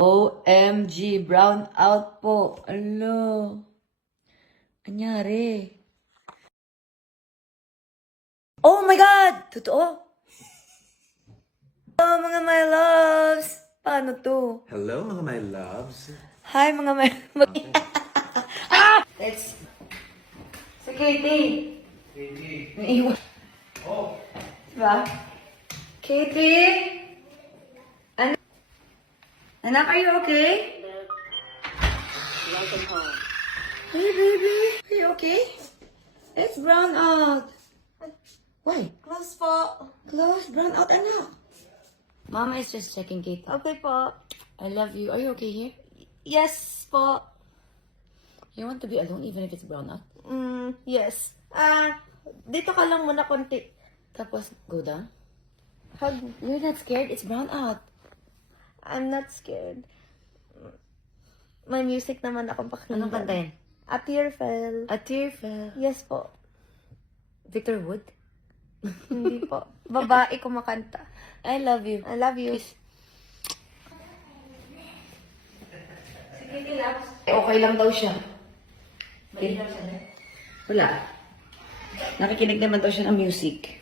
OMG, brown out po. Alo. Anyari? Oh my God! Totoo? Hello mga my loves! Paano to? Hello, mga my loves. Hi mga my... Let's... Si Katie. Katie. Naiwan. Oh. Diba? Katie? Ano? Anak, are you okay? Welcome home. Hey, baby. Are you okay? It's brown out. Why? Close po. Close, brown out, anak. Mama is just checking Kate. Okay po. I love you. Are you okay here? Yes po. You want to be alone even if it's brown out? Yes. Dito ka lang muna konti. Tapos, go down? Hug. You're not scared? It's brown out. I'm not scared. May music naman akong pakinggan. Anong kanta yan? A Tear Fell. A tear fell. Yes po. Victor Wood? Hindi po. Babae kumakanta. I love you. I love you. Okay lang daw siya. Wala. Nakikinig naman daw siya ng music.